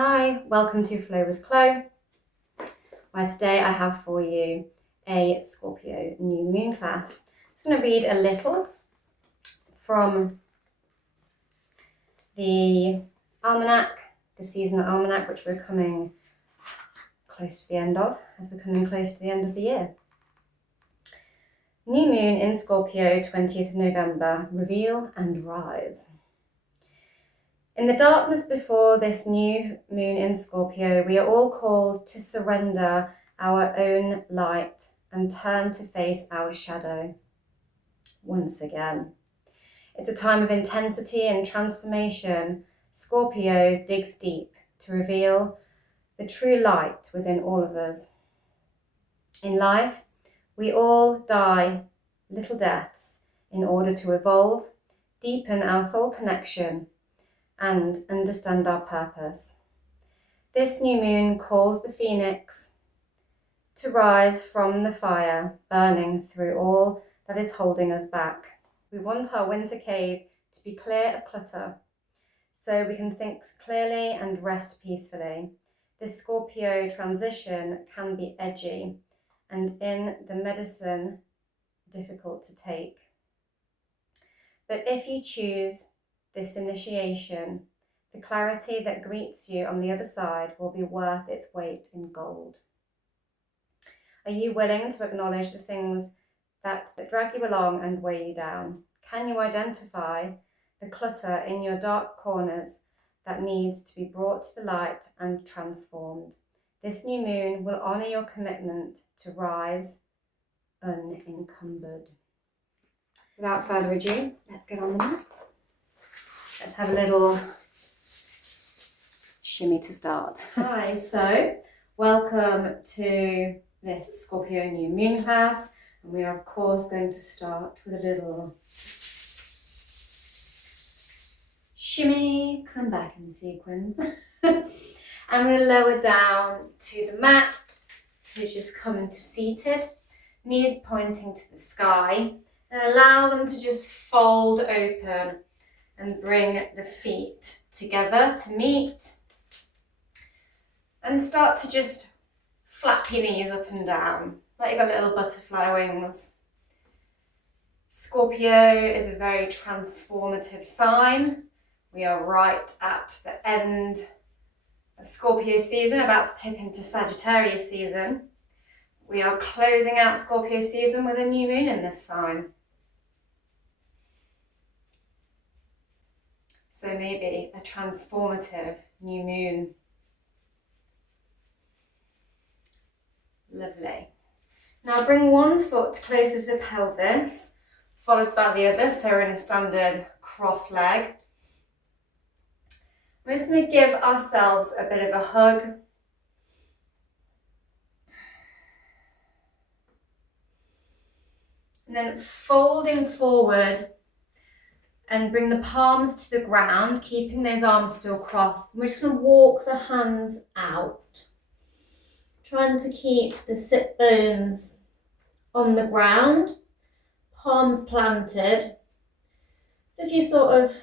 Hi, welcome to Flow with Chloe, where today I have for you a Scorpio New Moon class. I'm going to read a little from the almanac, the seasonal almanac, which we're coming close to the end of, as we're coming close to the end of the year. New Moon in Scorpio, 20th of November, reveal and rise. In the darkness before this new moon in Scorpio, we are all called to surrender our own light and turn to face our shadow once again. It's a time of intensity and transformation. Scorpio digs deep to reveal the true light within all of us. In life, we all die little deaths in order to evolve, deepen our soul connection, and understand our purpose. This new moon calls the pheonix to rise from the fire, burning through all that is holding us back. We want our winter cave to be clear of clutter, so we can think clearly and rest peacefully. This Scorpio transition can be edgy and in the medicine difficult to take. But if you choose this initiation, the clarity that greets you on the other side will be worth its weight in gold. Are you willing to acknowledge the things that drag you along and weigh you down? Can you identify the clutter in your dark corners that needs to be brought to the light and transformed? This new moon will honour your commitment to rise unencumbered. Without further ado, let's get on the mat. Let's have a little shimmy to start. Hi, so welcome to this Scorpio New Moon class, and we are of course going to start with a little shimmy because I'm back in the sequence. I'm going to lower down to the mat, so just come into seated, knees pointing to the sky, and allow them to just fold open and bring the feet together to meet, and start to just flap your knees up and down like you've got little butterfly wings. Scorpio is a very transformative sign. We are right at the end of Scorpio season, about to tip into Sagittarius season. We are closing out Scorpio season with a new moon in this sign. So maybe a transformative new moon. Lovely. Now bring one foot closer to the pelvis, followed by the other, so we're in a standard cross leg. We're just going to give ourselves a bit of a hug. And then folding forward and bring the palms to the ground, keeping those arms still crossed. We're just going to walk the hands out, trying to keep the sit bones on the ground, palms planted. So if you sort of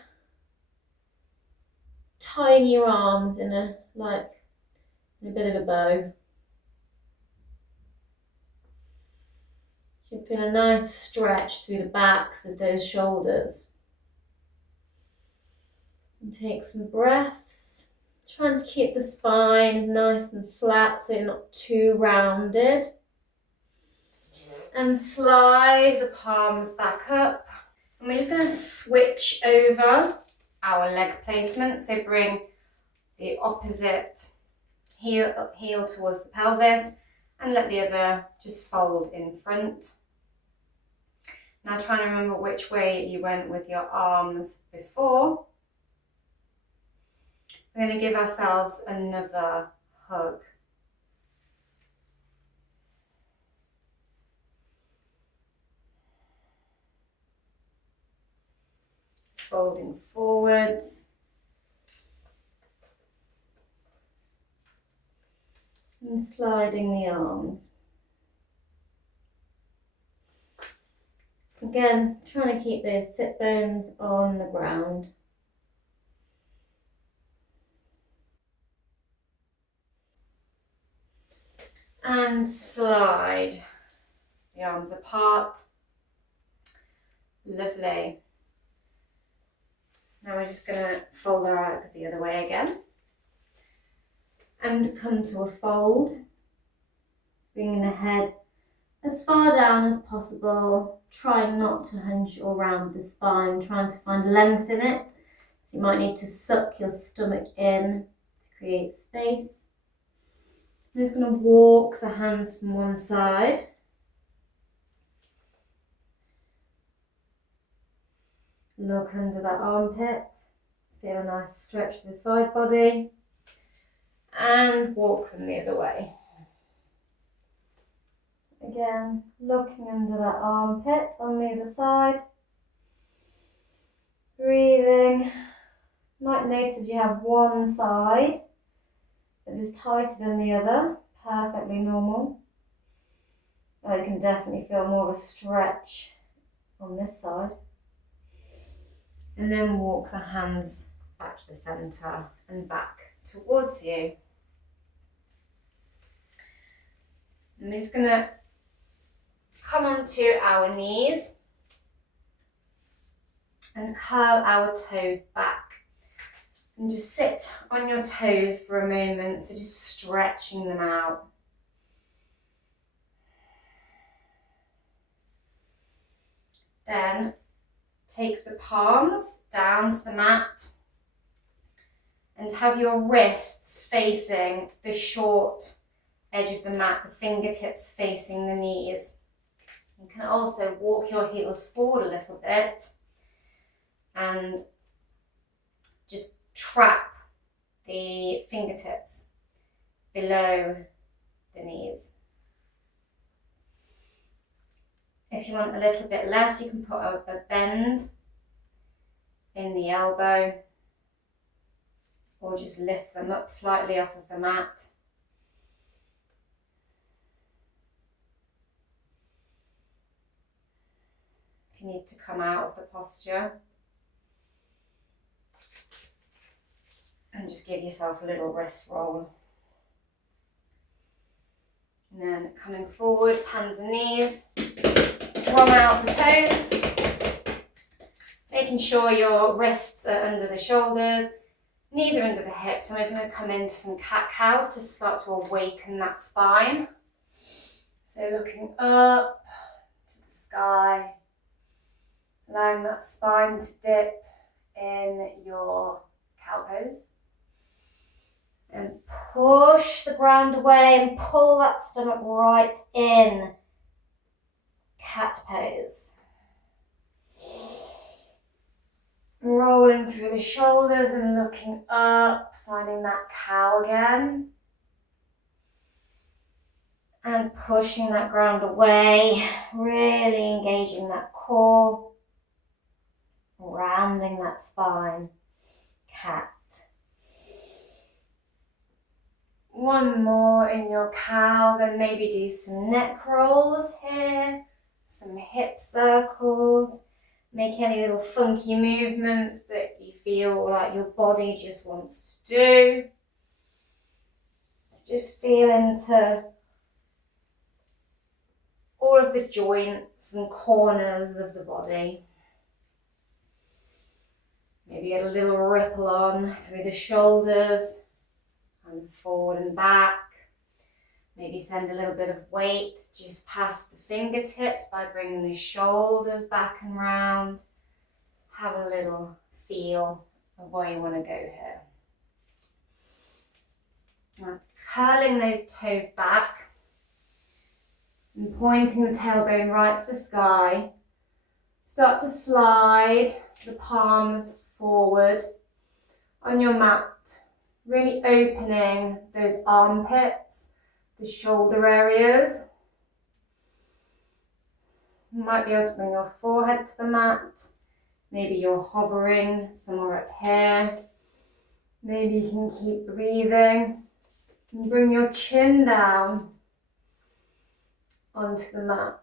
tying your arms in a bit of a bow, you feel a nice stretch through the backs of those shoulders. And take some breaths, trying to keep the spine nice and flat so you're not too rounded. And slide the palms back up. And we're just going to switch over our leg placement. So bring the opposite heel towards the pelvis and let the other just fold in front. Now try and remember which way you went with your arms before. We're going to give ourselves another hug. Folding forwards. And sliding the arms. Again, trying to keep those sit bones on the ground. And slide the arms apart. Lovely. Now we're just going to fold our arms the other way again. And come to a fold. Bringing the head as far down as possible. Try not to hunch around the spine, trying to find length in it. So you might need to suck your stomach in to create space. I'm just going to walk the hands from one side. Look under that armpit. Feel a nice stretch for the side body. And walk them the other way. Again, looking under that armpit on the other side. Breathing. You might notice you have one side that is tighter than the other. Perfectly normal. I can definitely feel more of a stretch on this side. And then walk the hands back to the centre and back towards you. I'm just going to come onto our knees and curl our toes back. And just sit on your toes for a moment, so just stretching them out. Then take the palms down to the mat and have your wrists facing the short edge of the mat, the fingertips facing the knees. You can also walk your heels forward a little bit and just trap the fingertips below the knees. If you want a little bit less, you can put a bend in the elbow or just lift them up slightly off of the mat. If you need to come out of the posture, and just give yourself a little wrist roll. And then coming forward, hands and knees, drum out the toes, making sure your wrists are under the shoulders, knees are under the hips. I'm just going to come into some cat-cows to start to awaken that spine. So looking up to the sky, allowing that spine to dip in your cow pose. And push the ground away and pull that stomach right in. Cat pose. Rolling through the shoulders and looking up, finding that cow again. And pushing that ground away, really engaging that core, rounding that spine. Cat. One more in your cow, then maybe do some neck rolls here, some hip circles, make any little funky movements that you feel like your body just wants to do. Just feel into all of the joints and corners of the body. Maybe get a little ripple on through the shoulders. And forward and back. Maybe send a little bit of weight just past the fingertips by bringing the shoulders back and round. Have a little feel of where you want to go here. Now, curling those toes back and pointing the tailbone right to the sky. Start to slide the palms forward on your mat. Really opening those armpits, the shoulder areas. You might be able to bring your forehead to the mat. Maybe you're hovering somewhere up here. Maybe you can keep breathing. And bring your chin down onto the mat.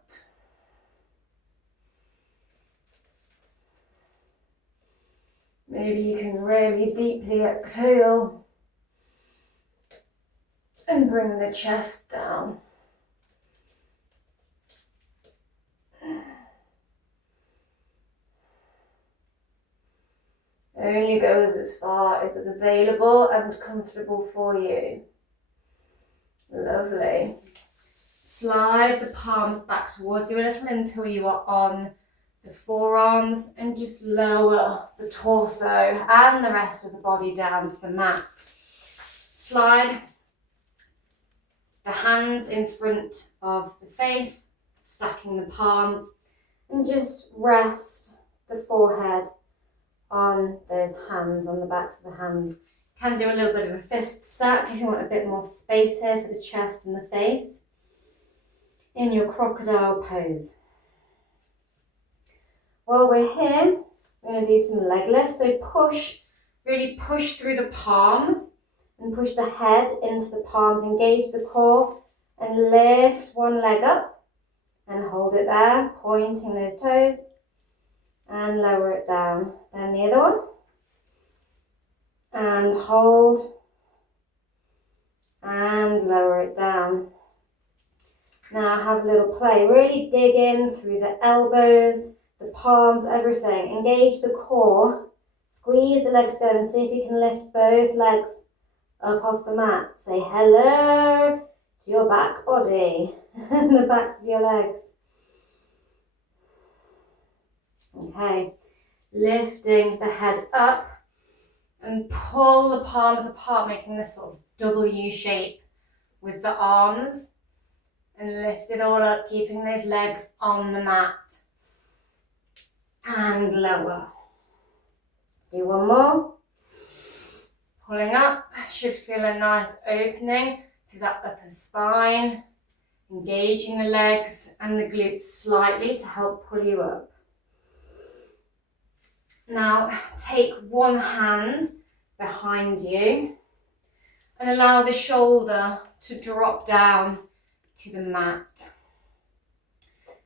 Maybe you can really deeply exhale and bring the chest down. Only goes as far as is available and comfortable for you. Lovely. Slide the palms back towards you a little until you are on the forearms, and just lower the torso and the rest of the body down to the mat. Slide the hands in front of the face, stacking the palms, and just rest the forehead on those hands, on the backs of the hands. Can do a little bit of a fist stack if you want a bit more space here for the chest and the face. In your crocodile pose. While we're here, we're going to do some leg lifts. So push, really push through the palms and push the head into the palms. Engage the core and lift one leg up and hold it there, pointing those toes, and lower it down. Then the other one, and hold and lower it down. Now have a little play. Really dig in through the elbows, the palms, everything. Engage the core. Squeeze the legs together and see if you can lift both legs up off the mat. Say hello to your back body and the backs of your legs. Okay, lifting the head up and pull the palms apart, making this sort of W shape with the arms. And lift it all up, keeping those legs on the mat. And lower. Do one more. Pulling up, should feel a nice opening through that upper spine. Engaging the legs and the glutes slightly to help pull you up. Now take one hand behind you and allow the shoulder to drop down to the mat.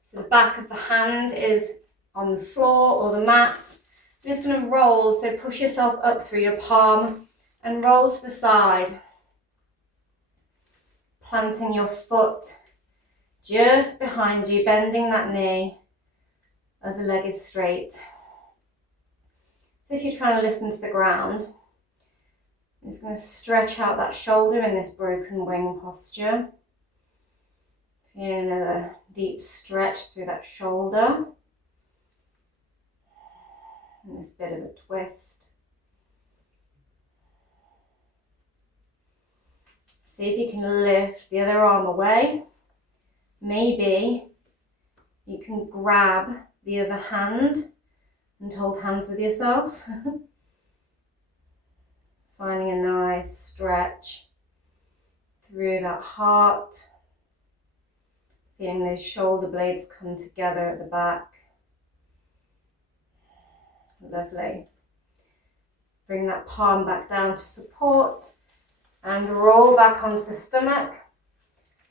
So the back of the hand is on the floor or the mat. You're just going to roll, so push yourself up through your palm and roll to the side. Planting your foot just behind you, bending that knee. Other leg is straight. So if you're trying to listen to the ground, I'm just going to stretch out that shoulder in this broken wing posture. Feeling another deep stretch through that shoulder. And this bit of a twist. See if you can lift the other arm away. Maybe you can grab the other hand and hold hands with yourself. Finding a nice stretch through that heart. Feeling those shoulder blades come together at the back. Lovely. Bring that palm back down to support and roll back onto the stomach.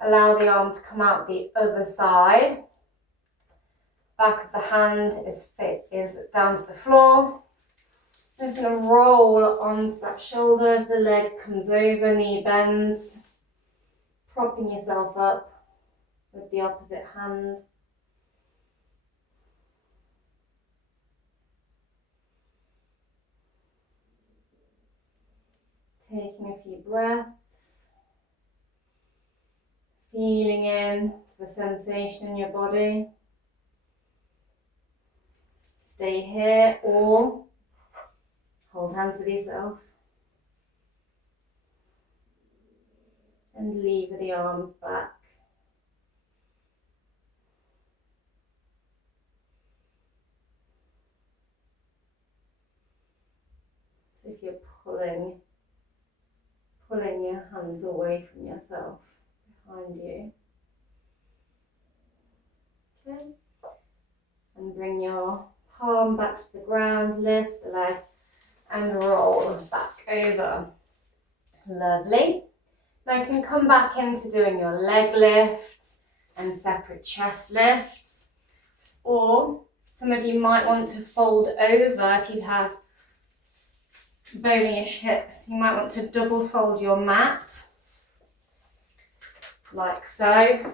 Allow the arm to come out the other side. Back of the hand is down to the floor. I'm just going to roll onto that shoulder as the leg comes over, knee bends. Propping yourself up with the opposite hand. Taking a few breaths. Feeling in to the sensation in your body. Stay here or hold hands with yourself. And lever the arms back. So if you're pulling your hands away from yourself, behind you. Okay. And bring your palm back to the ground, lift the leg and roll back over. Lovely. Now you can come back into doing your leg lifts and separate chest lifts, or some of you might want to fold over if you have bony-ish hips. You might want to double fold your mat, like so,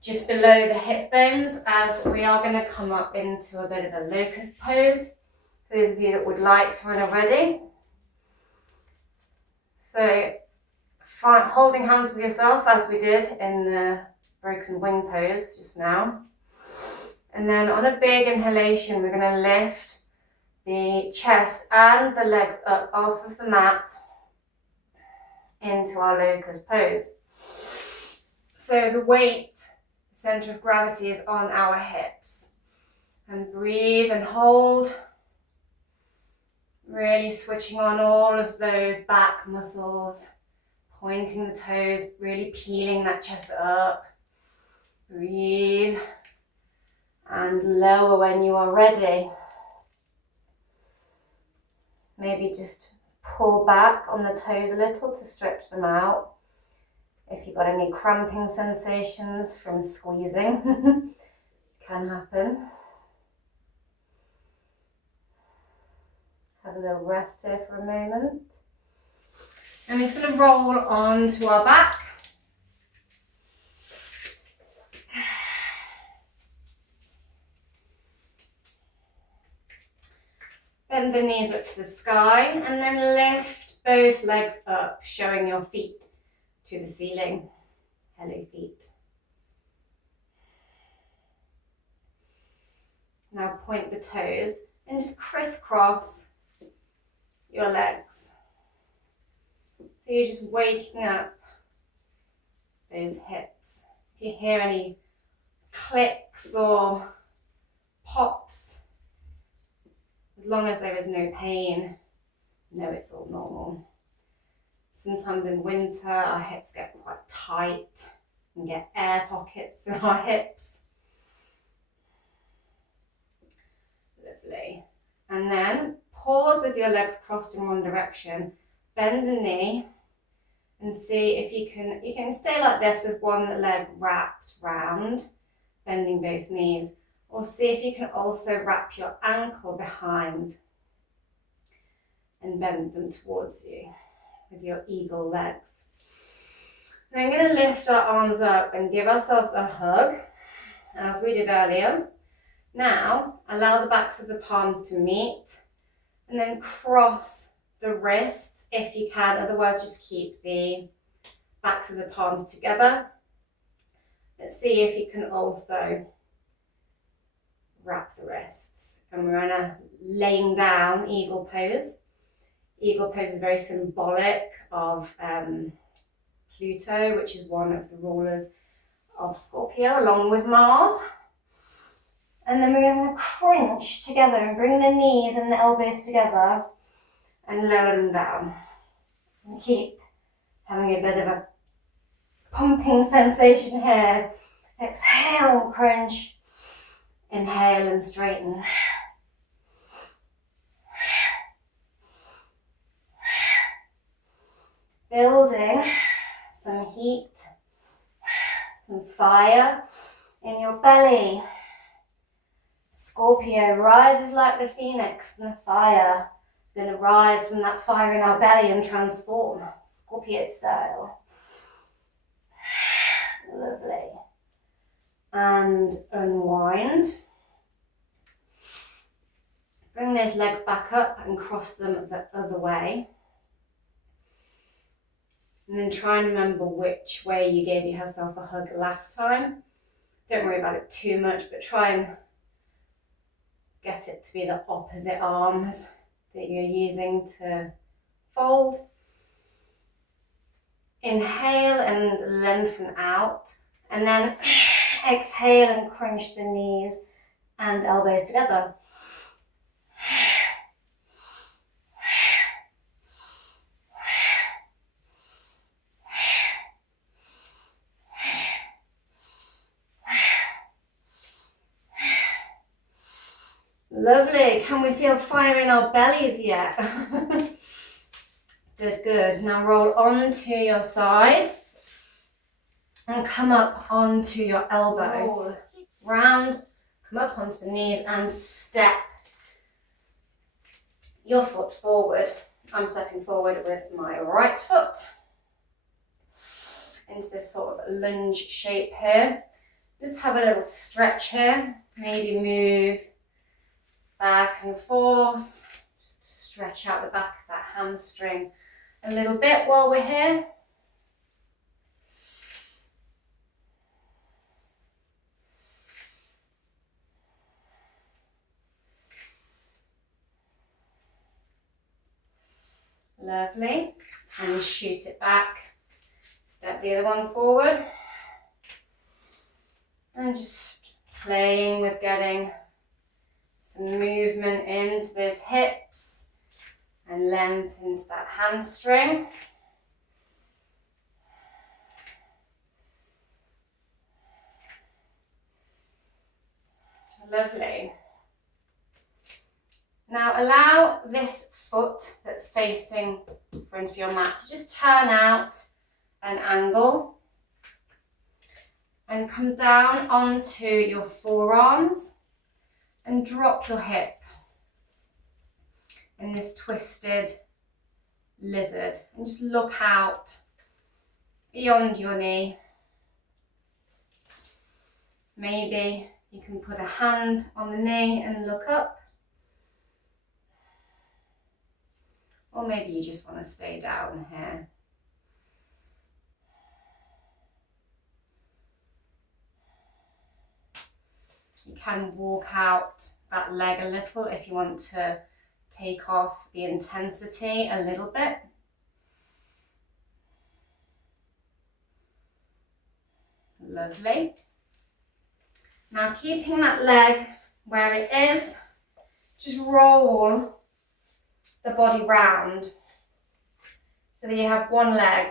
just below the hip bones, as we are going to come up into a bit of a locust pose. for those of you that would like to run already. So holding hands with yourself as we did in the broken wing pose just now. And then on a big inhalation, we're going to lift the chest and the legs up off of the mat into our locust pose. So the weight, the center of gravity, is on our hips. And breathe and hold. Really switching on all of those back muscles, pointing the toes, really peeling that chest up. Breathe and lower when you are ready. Maybe just pull back on the toes a little to stretch them out. If you've got any cramping sensations from squeezing, can happen. Have a little rest here for a moment. And we're just going to roll onto our back. Bend the knees up to the sky and then lift both legs up, showing your feet to the ceiling. Hello, feet. Now point the toes and just crisscross your legs. So you're just waking up those hips. If you hear any clicks or pops, as long as there is no pain, know it's all normal. Sometimes in winter our hips get quite tight and get air pockets in our hips. Lovely. And then pause with your legs crossed in one direction, bend the knee and see if you can stay like this with one leg wrapped round, bending both knees, or see if you can also wrap your ankle behind and bend them towards you with your eagle legs. Then I'm going to lift our arms up and give ourselves a hug, as we did earlier. Now, allow the backs of the palms to meet, and then cross the wrists if you can, otherwise just keep the backs of the palms together. Let's see if you can also wrap the wrists. And we're in a laying down eagle pose. Eagle pose is very symbolic of Pluto, which is one of the rulers of Scorpio, along with Mars. And then we're going to crunch together and bring the knees and the elbows together and lower them down. And keep having a bit of a pumping sensation here. Exhale and crunch. Inhale and straighten. Building some heat, some fire in your belly. Scorpio rises like the phoenix from the fire. We're going to rise from that fire in our belly and transform, Scorpio style. Lovely. And unwind. Bring those legs back up and cross them the other way. And then try and remember which way you gave yourself a hug last time. Don't worry about it too much, but try and get it to be the opposite arms that you're using to fold. Inhale and lengthen out, and then exhale and crunch the knees and elbows together. Lovely. Can we feel fire in our bellies yet? Good, good. Now roll onto your side and come up onto your elbow. Roll round, come up onto the knees and step your foot forward. I'm stepping forward with my right foot into this sort of lunge shape here. Just have a little stretch here. Maybe move back and forth. Just stretch out the back of that hamstring a little bit while we're here. Lovely. And shoot it back. Step the other one forward. And just playing with getting some movement into those hips and length into that hamstring. Lovely. Now allow this foot that's facing in front of your mat to just turn out an angle and come down onto your forearms and drop your hip in this twisted lizard, and just look out beyond your knee. Maybe you can put a hand on the knee and look up, or maybe you just want to stay down here. You can walk out that leg a little if you want to take off the intensity a little bit. Lovely. Now keeping that leg where it is, just roll the body round so that you have one leg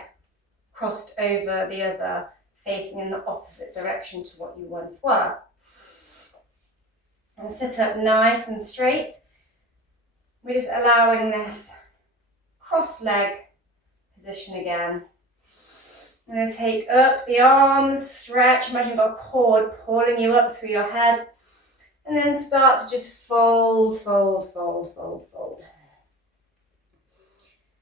crossed over the other, facing in the opposite direction to what you once were. And sit up nice and straight. We're just allowing this cross leg position again. I'm going to take up the arms, stretch, imagine you've got a cord pulling you up through your head, and then start to just fold, fold, fold, fold, fold.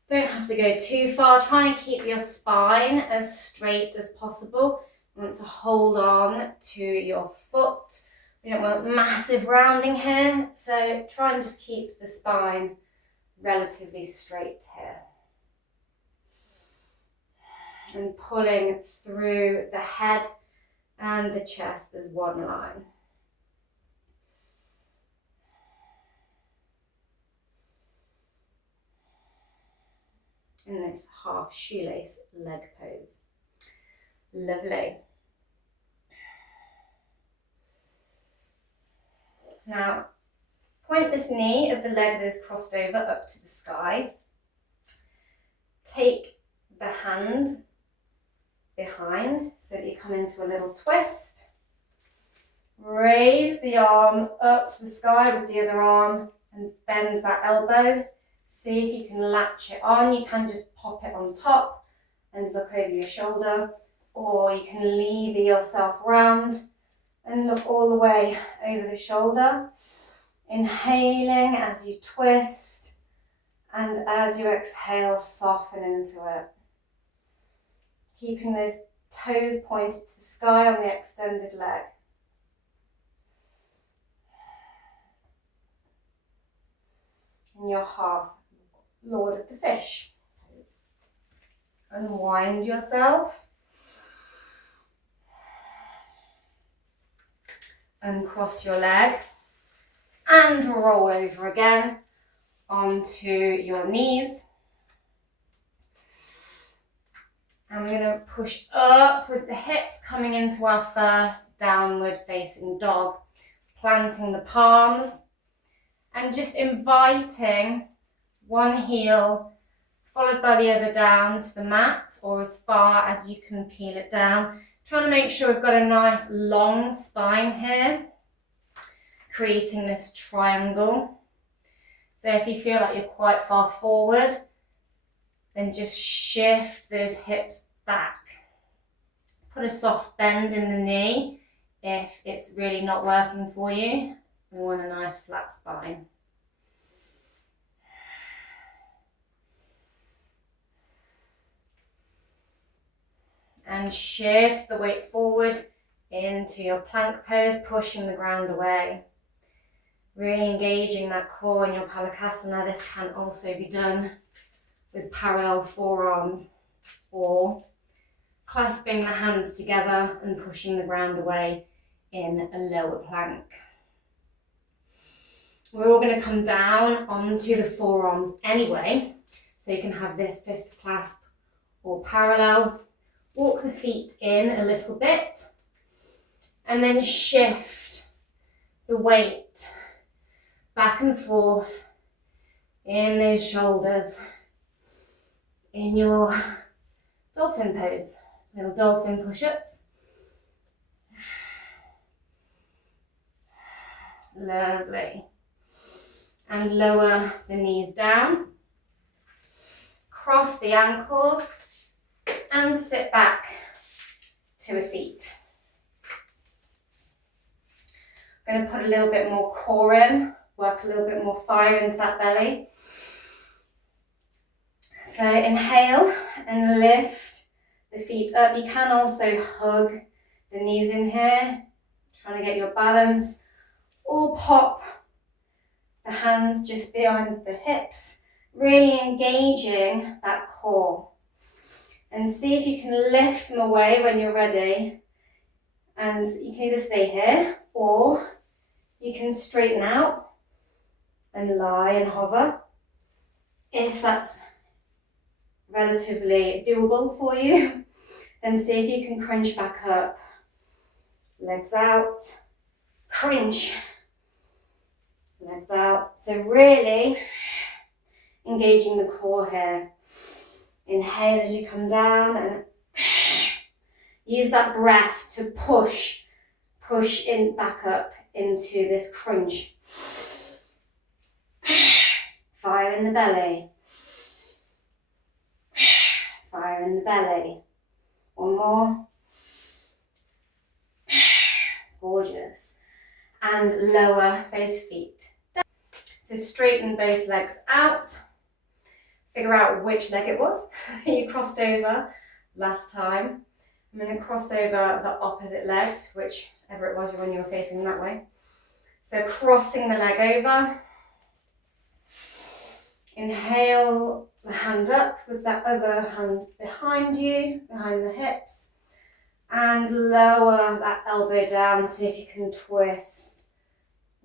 Don't have to go too far. Try and keep your spine as straight as possible. You want to hold on to your foot. We don't want massive rounding here, so try and just keep the spine relatively straight here. And pulling through the head and the chest as one line. In this half shoelace leg pose. Lovely. Now, point this knee of the leg that is crossed over up to the sky. Take the hand behind so that you come into a little twist. Raise the arm up to the sky with the other arm and bend that elbow. See if you can latch it on. You can just pop it on top and look over your shoulder, or you can lever yourself round and look all the way over the shoulder. Inhaling as you twist, and as you exhale, soften into it. Keeping those toes pointed to the sky on the extended leg. And your half Lord of the Fish pose. Unwind yourself. Uncross your leg and roll over again onto your knees. And we're going to push up with the hips coming into our first downward facing dog, planting the palms and just inviting one heel followed by the other down to the mat, or as far as you can peel it down. Trying to make sure we've got a nice long spine here, creating this triangle. So if you feel like you're quite far forward, then just shift those hips back. Put a soft bend in the knee if it's really not working for you. We want a nice flat spine. And shift the weight forward into your plank pose, pushing the ground away. really engaging that core in your palakasana. This can also be done with parallel forearms or clasping the hands together and pushing the ground away in a lower plank. We're all going to come down onto the forearms anyway, so you can have this fist clasp or parallel. Walk the feet in a little bit and then shift the weight back and forth in those shoulders in your dolphin pose, little dolphin push-ups. Lovely. And lower the knees down, cross the ankles and sit back to a seat. I'm going to put a little bit more core in, work a little bit more fire into that belly. So inhale and lift the feet up. You can also hug the knees in here, trying to get your balance, or pop the hands just behind the hips, really engaging that core. And see if you can lift them away when you're ready. And you can either stay here or you can straighten out and lie and hover if that's relatively doable for you. Then see if you can crunch back up. Legs out, crunch. Legs out. So really engaging the core here. Inhale as you come down and use that breath to push in back up into this crunch. Fire in the belly. Fire in the belly. One more. Gorgeous. And lower those feet down. So straighten both legs out. Figure out which leg it was that you crossed over last time. I'm going to cross over the opposite leg, whichever it was when you were facing that way. So crossing the leg over. Inhale the hand up with that other hand behind you, behind the hips. And lower that elbow down. See if you can twist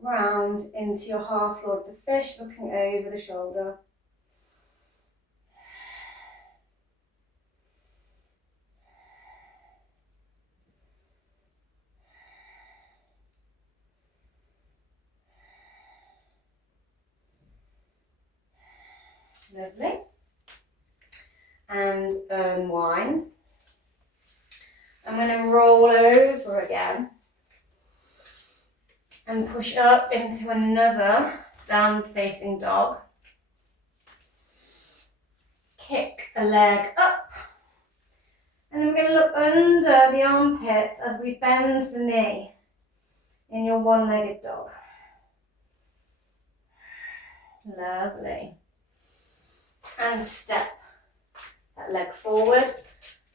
round into your half Lord of the Fish, looking over the shoulder. Lovely. And unwind. I'm going to roll over again and push up into another downward facing dog. Kick a leg up. And then we're going to look under the armpit as we bend the knee in your one-legged dog. Lovely. And step that leg forward.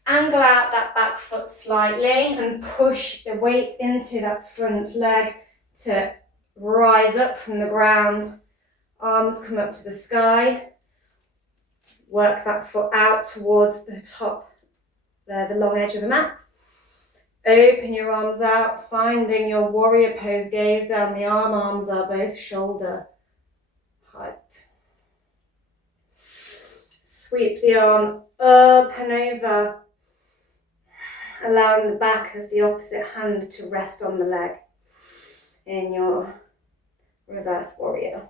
Angle out that back foot slightly and push the weight into that front leg to rise up from the ground. Arms come up to the sky. Work that foot out towards the top there, the long edge of the mat. Open your arms out, finding your warrior pose, gaze down the arm. Arms are both shoulder height. Sweep the arm up and over, allowing the back of the opposite hand to rest on the leg in your reverse warrior.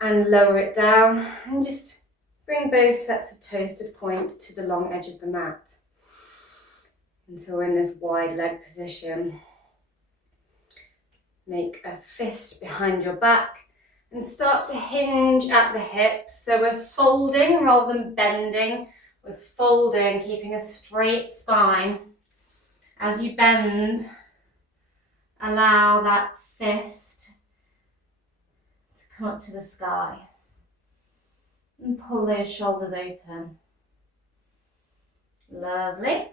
And lower it down and just bring both sets of toes to point to the long edge of the mat. Until we're in this wide leg position. Make a fist behind your back and start to hinge at the hips. So we're folding rather than bending. We're folding, keeping a straight spine. As you bend, allow that fist to come up to the sky. And pull those shoulders open. Lovely.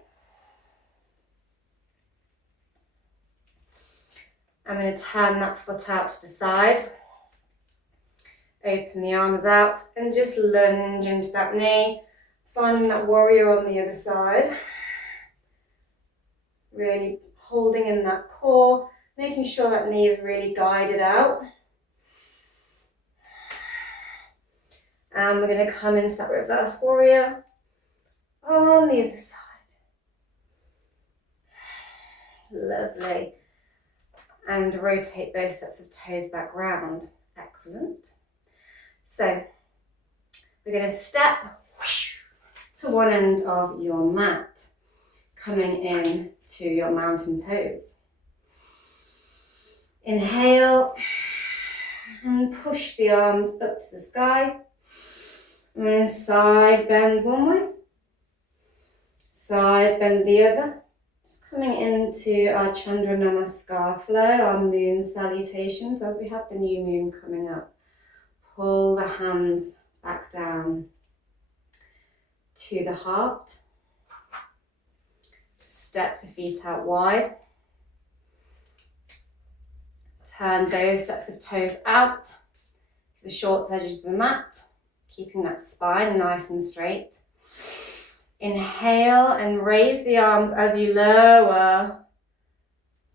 I'm going to turn that foot out to the side. Open the arms out and just lunge into that knee. Finding that warrior on the other side. Really holding in that core, making sure that knee is really guided out. And we're going to come into that reverse warrior on the other side. Lovely. And rotate both sets of toes back round. Excellent. So we're going to step to one end of your mat, coming in to your mountain pose. Inhale and push the arms up to the sky. I'm going to side bend one way, side bend the other. Just coming into our Chandra Namaskar flow, our Moon Salutations, as we have the new moon coming up. Pull the hands back down to the heart. Step the feet out wide. Turn both sets of toes out to the short edges of the mat, keeping that spine nice and straight. Inhale and raise the arms as you lower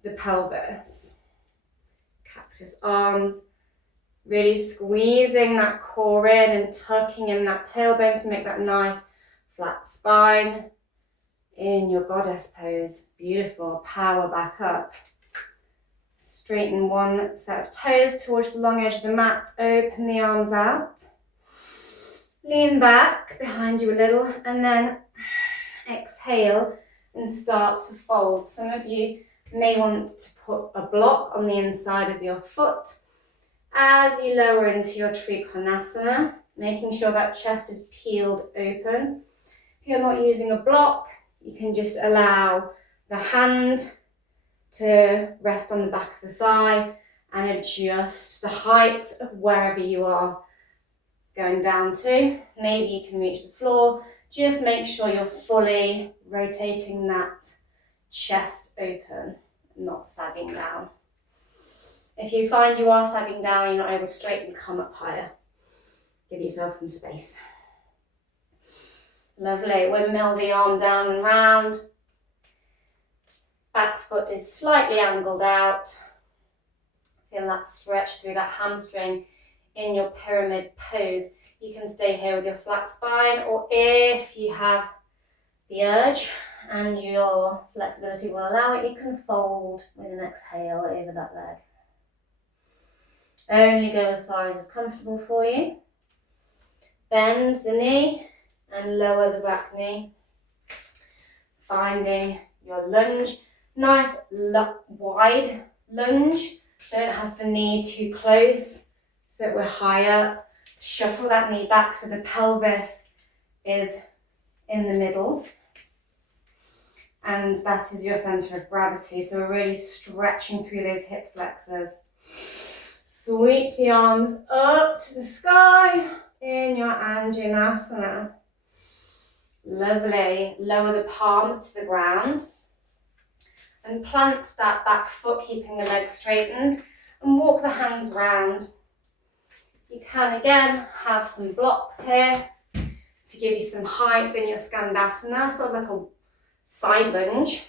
the pelvis. Cactus arms, really squeezing that core in and tucking in that tailbone to make that nice flat spine. In your goddess pose, beautiful, power back up. Straighten one set of toes towards the long edge of the mat, open the arms out. Lean back behind you a little and then exhale and start to fold. Some of you may want to put a block on the inside of your foot as you lower into your Trikonasana, making sure that chest is peeled open. If you're not using a block, you can just allow the hand to rest on the back of the thigh and adjust the height of wherever you are going down to. Maybe you can reach the floor. Just make sure you're fully rotating that chest open, not sagging down. If you find you are sagging down, you're not able to straighten, come up higher. Give yourself some space. Lovely. Windmill the arm down and round. Back foot is slightly angled out. Feel that stretch through that hamstring in your pyramid pose. You can stay here with your flat spine, or if you have the urge and your flexibility will allow it, you can fold with an exhale over that leg. Only go as far as is comfortable for you. Bend the knee and lower the back knee. Finding your lunge. Nice wide lunge. Don't have the knee too close so that we're high up. Shuffle that knee back so the pelvis is in the middle. And that is your center of gravity. So we're really stretching through those hip flexors. Sweep the arms up to the sky in your Anjaneyasana. Lovely. Lower the palms to the ground. And plant that back foot, keeping the legs straightened. And walk the hands round. You can again have some blocks here to give you some height in your Skandasana, sort of like a side lunge.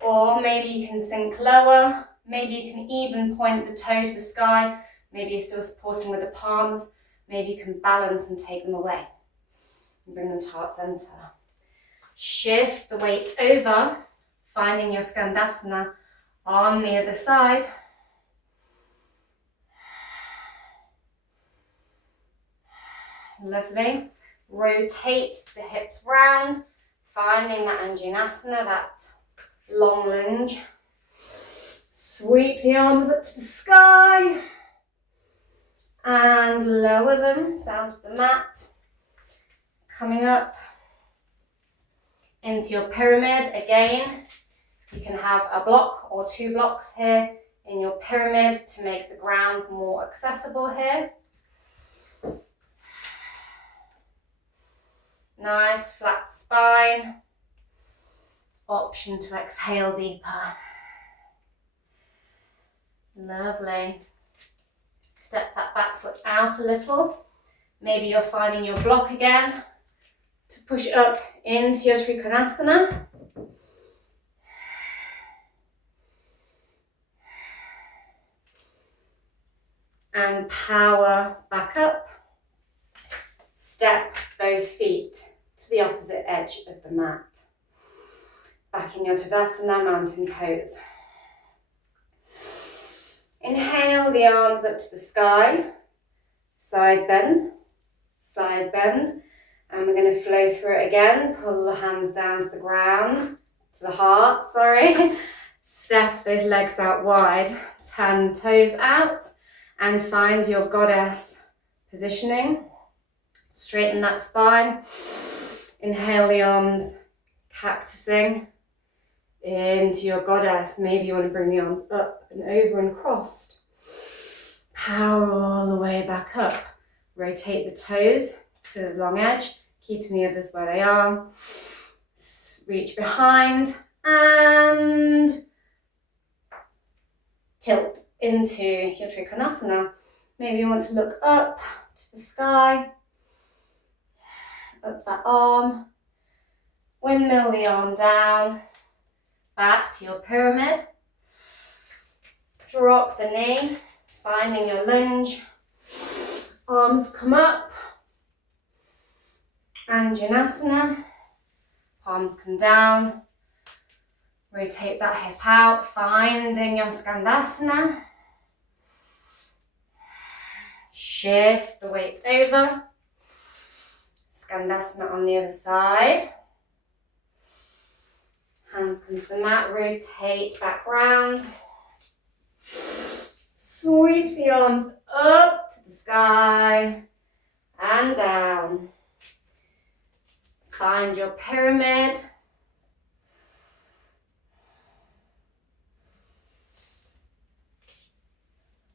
Or maybe you can sink lower. Maybe you can even point the toe to the sky. Maybe you're still supporting with the palms. Maybe you can balance and take them away and bring them to heart center. Shift the weight over, finding your Skandasana on the other side. Lovely. Rotate the hips round, finding that Anjaneyasana, that long lunge. Sweep the arms up to the sky and lower them down to the mat. Coming up into your pyramid again. You can have a block or two blocks here in your pyramid to make the ground more accessible here. Nice flat spine. Option to exhale deeper. Lovely. Step that back foot out a little. Maybe you're finding your block again to push up into your Trikonasana. And power back up. Step both feet to the opposite edge of the mat. Back in your Tadasana, mountain pose. Inhale the arms up to the sky. Side bend, and we're going to flow through it again. Pull the hands down to the ground, to the heart, sorry. Step those legs out wide, turn toes out, and find your goddess positioning. Straighten that spine. Inhale the arms, cactusing into your goddess. Maybe you want to bring the arms up and over and crossed. Power all the way back up. Rotate the toes to the long edge, keeping the others where they are. Reach behind and tilt into your Trikonasana. Maybe you want to look up to the sky, up that arm, windmill the arm down, back to your pyramid. Drop the knee, finding your lunge. Arms come up, Anjanasana, palms come down, rotate that hip out, finding your Skandasana. Shift the weight over, Skandasana on the other side. Hands come to the mat, rotate back round. Sweep the arms up to the sky and down. Find your pyramid.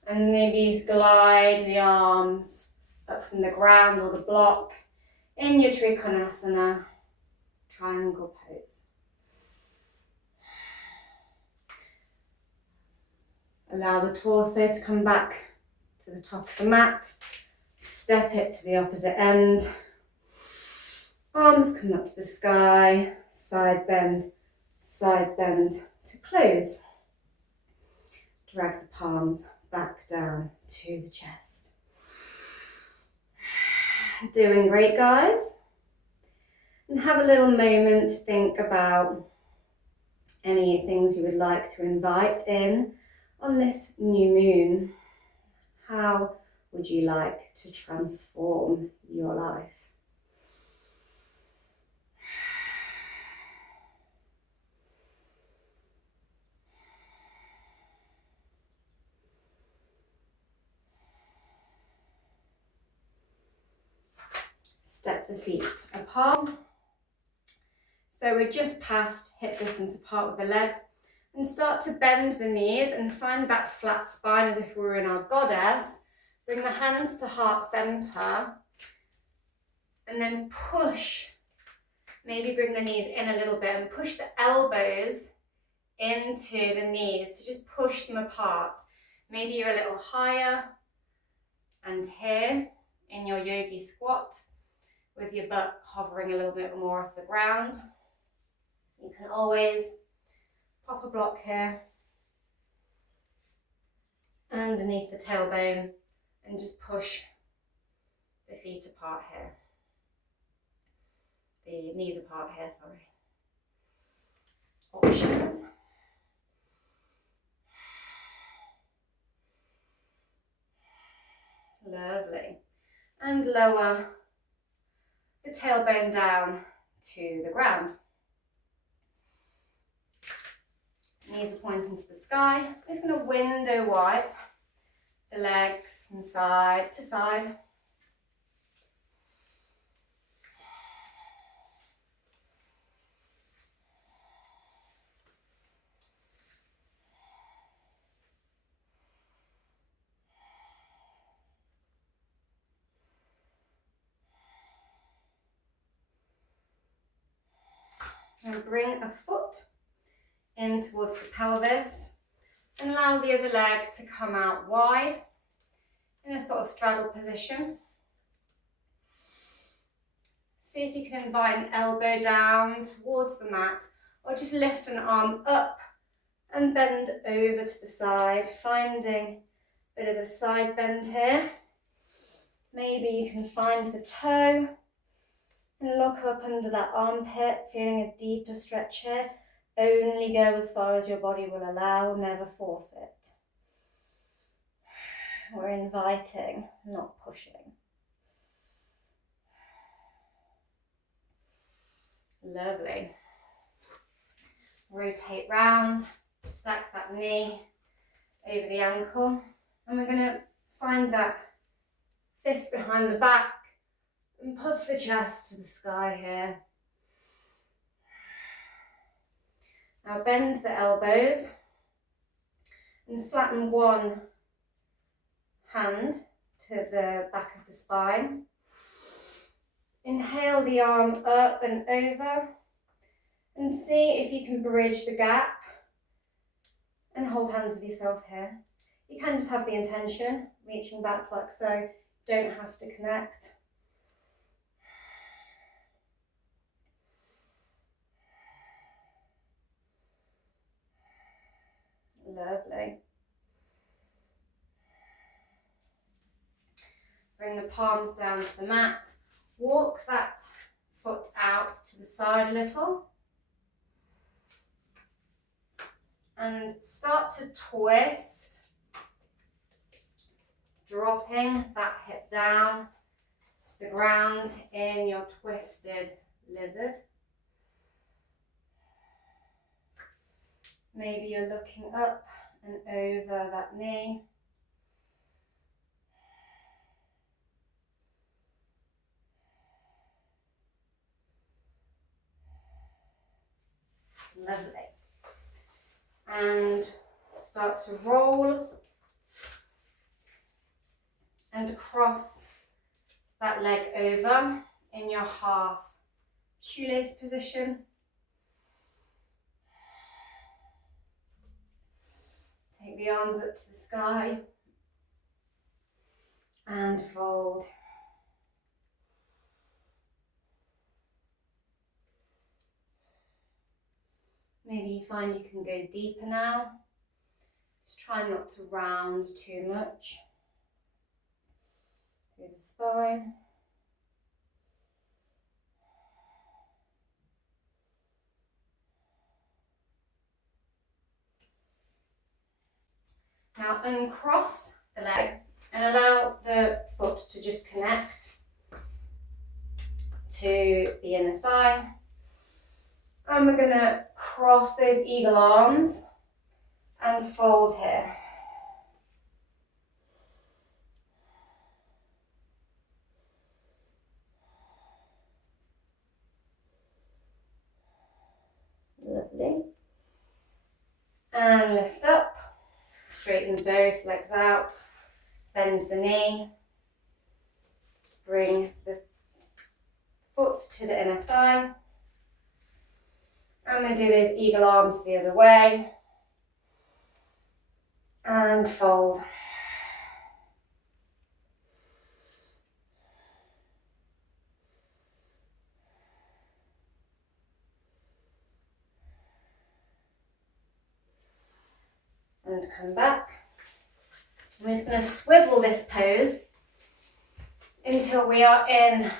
And maybe glide the arms up from the ground or the block in your Trikonasana triangle pose. Allow the torso to come back to the top of the mat. Step it to the opposite end. Arms come up to the sky. Side bend to close. Drag the palms back down to the chest. Doing great, guys. And have a little moment to think about any things you would like to invite in on this new moon. How would you like to transform your life? Step the feet apart. So we're just past hip distance apart with the legs, and start to bend the knees and find that flat spine as if we were in our goddess. Bring the hands to heart center and then push. Maybe bring the knees in a little bit and push the elbows into the knees to just push them apart. Maybe you're a little higher and here in your yogi squat with your butt hovering a little bit more off the ground. You can always pop a block here underneath the tailbone and just push the feet apart here. The knees apart here, sorry. Options. Lovely. And lower the tailbone down to the ground. Knees are pointing to the sky. I'm just going to window wipe the legs from side to side. And bring a foot in towards the pelvis. And allow the other leg to come out wide in a sort of straddle position. See if you can invite an elbow down towards the mat, or just lift an arm up and bend over to the side, finding a bit of a side bend here. Maybe you can find the toe and look up under that armpit, feeling a deeper stretch here. Only go as far as your body will allow, never force it. We're inviting, not pushing. Lovely. Rotate round, stack that knee over the ankle, and we're going to find that fist behind the back and puff the chest to the sky here. Now bend the elbows and flatten one hand to the back of the spine. Inhale the arm up and over and see if you can bridge the gap and hold hands with yourself here. You can just have the intention, reaching back like so, don't have to connect. Lovely. Bring the palms down to the mat. Walk that foot out to the side a little. And start to twist, dropping that hip down to the ground in your twisted lizard. Maybe you're looking up and over that knee. Lovely. And start to roll and cross that leg over in your half shoelace position. Take the arms up to the sky and fold. Maybe you find you can go deeper now. Just try not to round too much through the spine. Now uncross the leg and allow the foot to just connect to the inner thigh. And we're going to cross those eagle arms and fold here. Lovely. And lift up. Straighten both legs out. Bend the knee. Bring the foot to the inner thigh. I'm going to do those eagle arms the other way. And fold. And come back. I'm just going to swivel this pose until we are in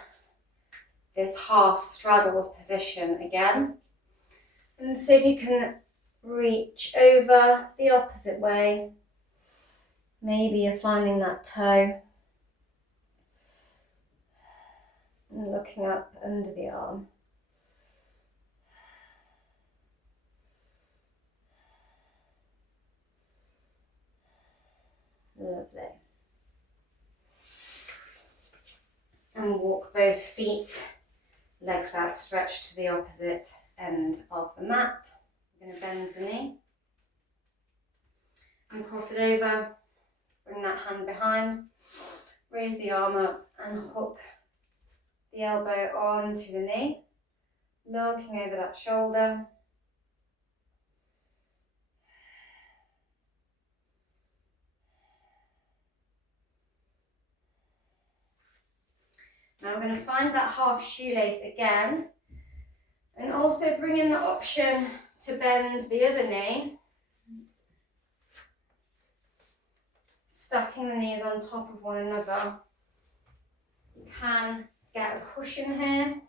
this half straddle position again. And see if you can reach over the opposite way. Maybe you're finding that toe and looking up under the arm. Lovely. And walk both feet, legs outstretched to the opposite end of the mat. You're going to bend the knee and cross it over. Bring that hand behind, raise the arm up and hook the elbow onto the knee, looking over that shoulder. Now we're going to find that half shoelace again, and also bring in the option to bend the other knee, stacking the knees on top of one another. You can get a cushion here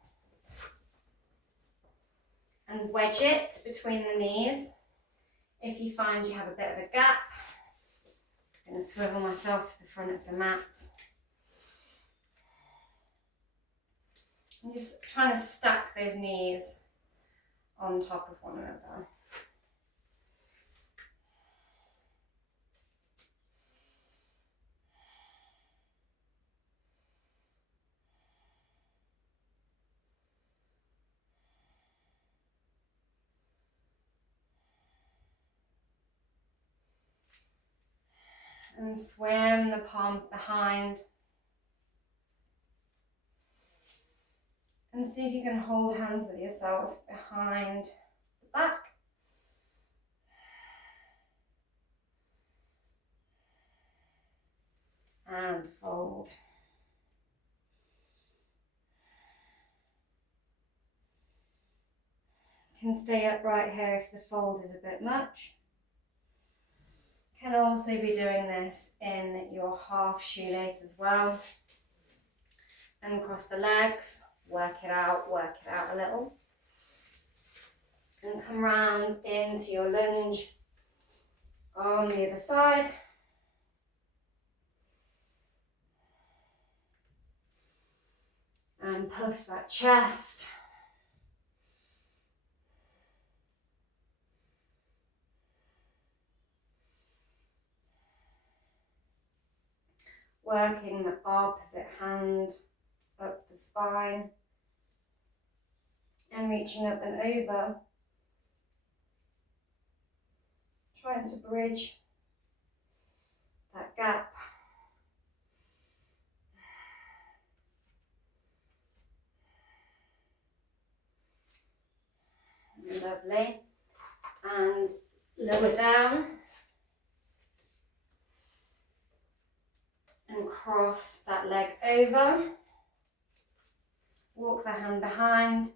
and wedge it between the knees. If you find you have a bit of a gap, I'm going to swivel myself to the front of the mat. I'm just trying to stack those knees on top of one another. And swim the palms behind. And see if you can hold hands with yourself behind the back. And fold. You can stay upright here if the fold is a bit much. You can also be doing this in your half shoelace as well. And cross the legs, work it out a little. And come round into your lunge on the other side. And puff that chest. Working the opposite hand up the spine. And reaching up and over. Trying to bridge that gap. Lovely. And lower down. And cross that leg over. Walk the hand behind.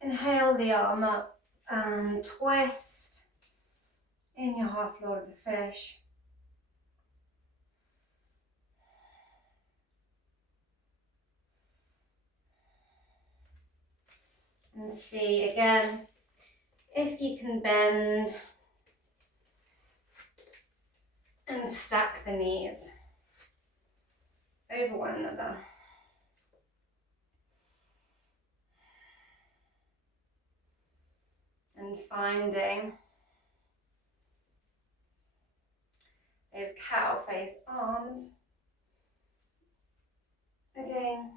Inhale the arm up and twist in your half Lord of the Fish. And see again if you can bend and stack the knees over one another. And finding those cow face arms. Again,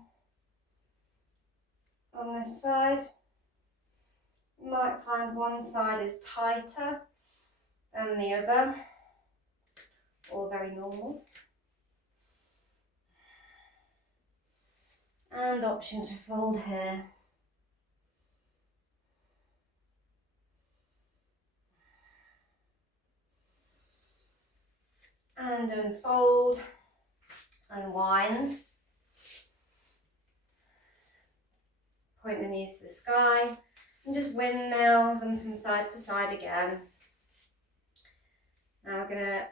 on this side, you might find one side is tighter than the other, all very normal. And option to fold here. And unfold, unwind. Point the knees to the sky and just windmill them from side to side again. Now we're going to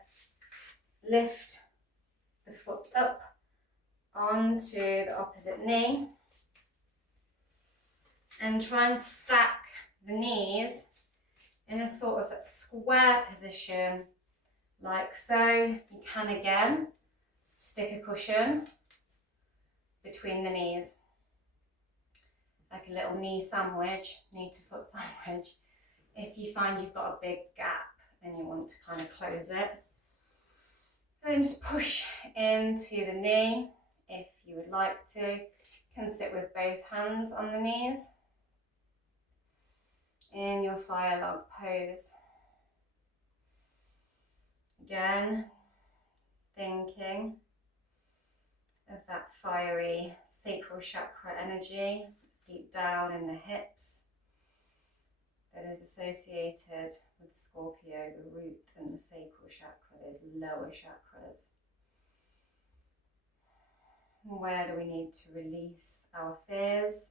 lift the foot up onto the opposite knee and try and stack the knees in a sort of square position like so. You can again stick a cushion between the knees, like a little knee to foot sandwich. If you find you've got a big gap and you want to kind of close it, then just push into the knee if you would like to. You can sit with both hands on the knees in your fire log pose. Again, thinking of that fiery sacral chakra energy deep down in the hips that is associated with Scorpio, the root and the sacral chakra, those lower chakras. Where do we need to release our fears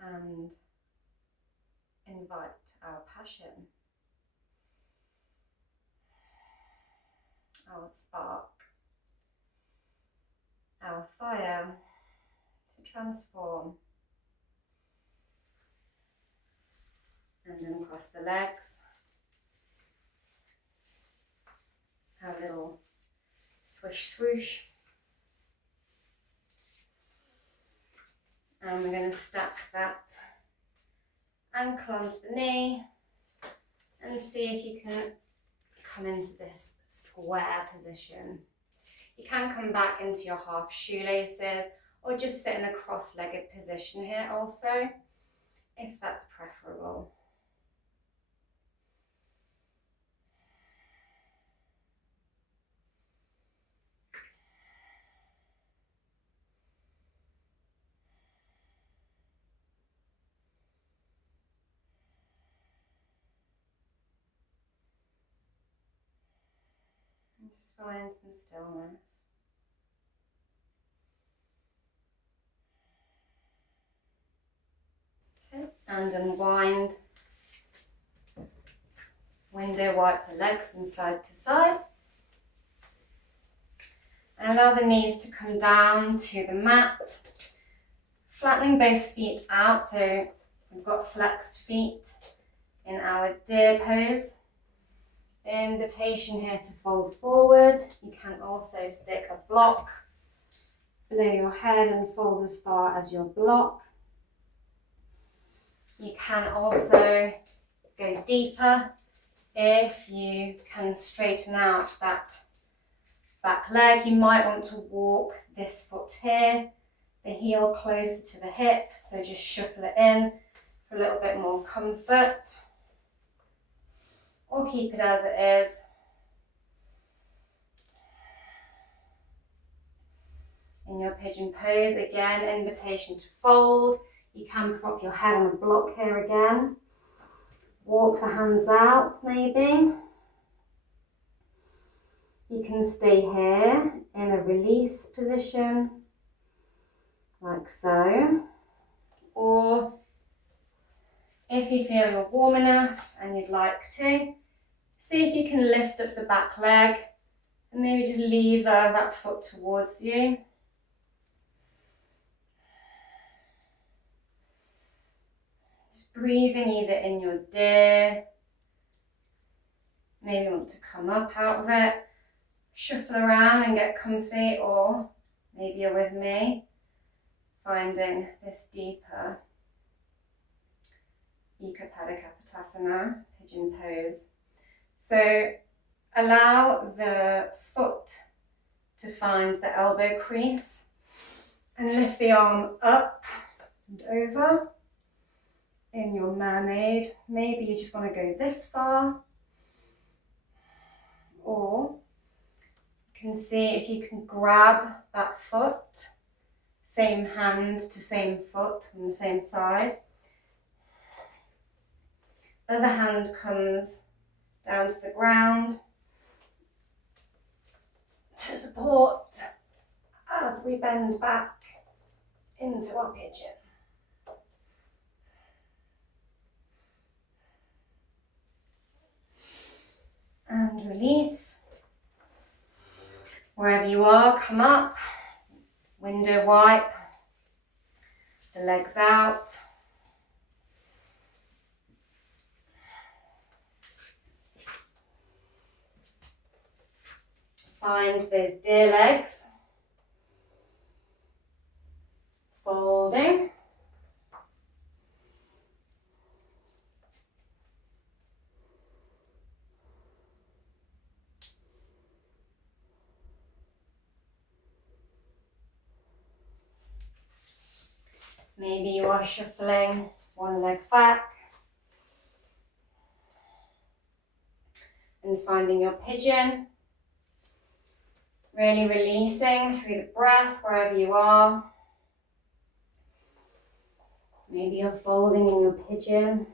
and invite our passion, our spark, our fire to transform. And then across the legs, a little swish swoosh. And we're going to stack that ankle onto the knee and see if you can come into this square position. You can come back into your half shoelaces or just sit in a cross-legged position here also, if that's preferable. And just find some stillness. Okay, and unwind. Window wipe the legs from side to side. And allow the knees to come down to the mat. Flattening both feet out, so we've got flexed feet in our deer pose. Invitation here to fold forward. You can also stick a block below your head and fold as far as your block. You can also go deeper if you can straighten out that back leg. You might want to walk this foot here, the heel closer to the hip, so just shuffle it in for a little bit more comfort, or keep it as it is. In your pigeon pose, again, invitation to fold. You can prop your head on a block here again. Walk the hands out maybe. You can stay here in a release position, like so. Or if you feel you're warm enough and you'd like to, see if you can lift up the back leg and maybe just lever that foot towards you. Just breathing either in your deer, maybe you want to come up out of it, shuffle around and get comfy, or maybe you're with me, finding this deeper Ekapada Kapotasana, pigeon pose. So allow the foot to find the elbow crease and lift the arm up and over in your mermaid. Maybe you just want to go this far, or you can see if you can grab that foot, same hand to same foot on the same side. Other hand comes down to the ground to support as we bend back into our pigeon. And release. Wherever you are, come up, window wipe, the legs out. Find those deer legs, folding. Maybe you are shuffling one leg back and finding your pigeon. Really releasing through the breath wherever you are. Maybe you're folding in your pigeon.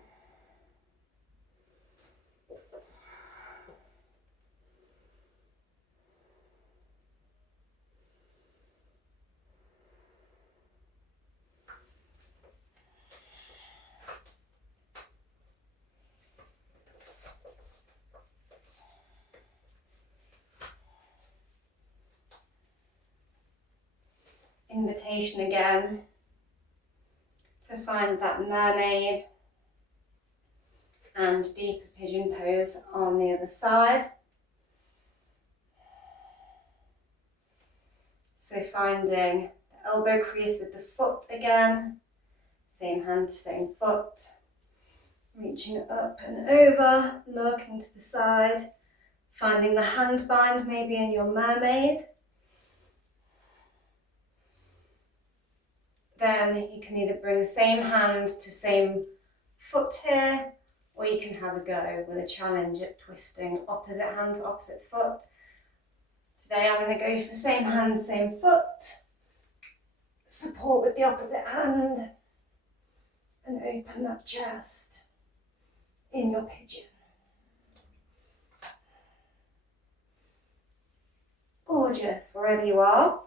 invitation again to find that mermaid and deeper pigeon pose on the other side. So finding the elbow crease with the foot again, same hand to same foot, reaching up and over, looking to the side, finding the hand bind maybe in your mermaid. Then you can either bring the same hand to same foot here, or you can have a go with a challenge at twisting opposite hand to opposite foot. Today I'm going to go for same hand, same foot, support with the opposite hand, and open that chest in your pigeon. Gorgeous, wherever you are.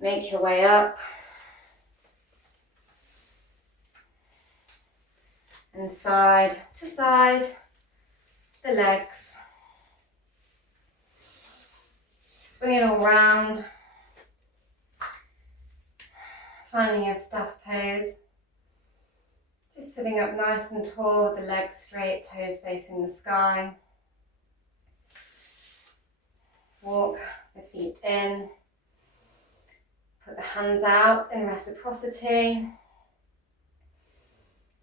Make your way up. And side to side, the legs. Swing it all round. Finding a staff pose. Just sitting up nice and tall with the legs straight, toes facing the sky. Walk the feet in. Put the hands out in reciprocity.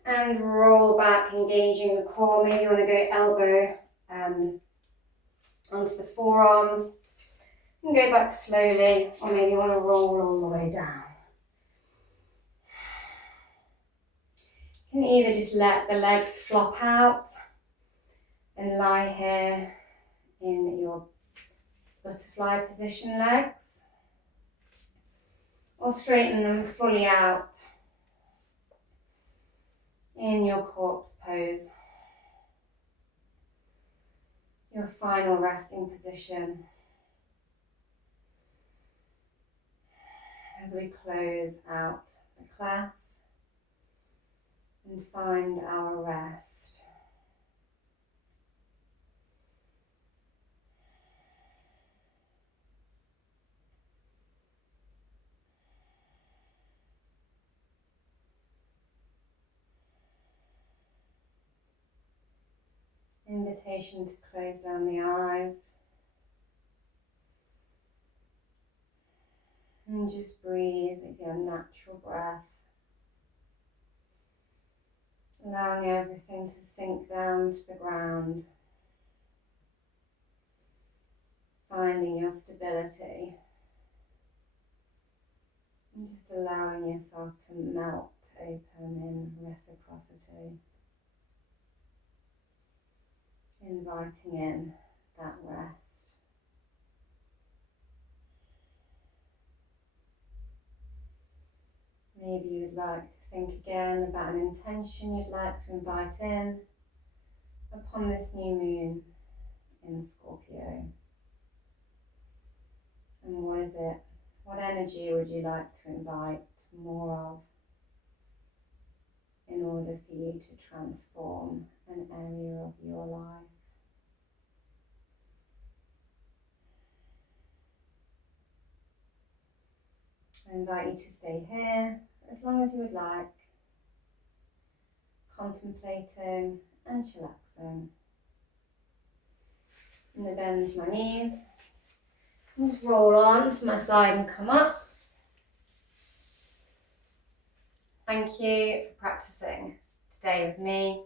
And roll back, engaging the core. Maybe you want to go elbow onto the forearms. And go back slowly, or maybe you want to roll all the way down. You can either just let the legs flop out and lie here in your butterfly position legs, or straighten them fully out in your corpse pose, your final resting position, as we close out the class and find our rest. Invitation to close down the eyes and just breathe with your natural breath, allowing everything to sink down to the ground, finding your stability and just allowing yourself to melt open in reciprocity. Inviting in that rest. Maybe you'd like to think again about an intention you'd like to invite in upon this new moon in Scorpio. And what is it? What energy would you like to invite more of in order for you to transform an area of your life? I invite you to stay here for as long as you would like, contemplating and chillaxing. I'm going to bend my knees and just roll on to my side and come up. Thank you for practicing today with me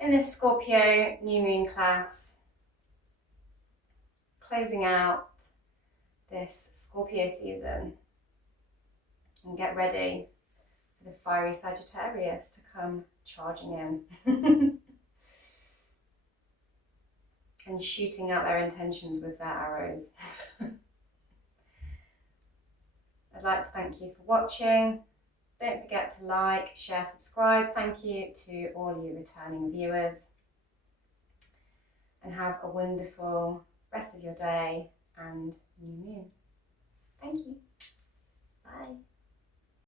in this Scorpio New Moon class, closing out this Scorpio season, and get ready for the fiery Sagittarius to come charging in and shooting out their intentions with their arrows. I'd like to thank you for watching. Don't forget to like, share, subscribe. Thank you to all you returning viewers, and have a wonderful rest of your day and new moon. Thank you. Bye.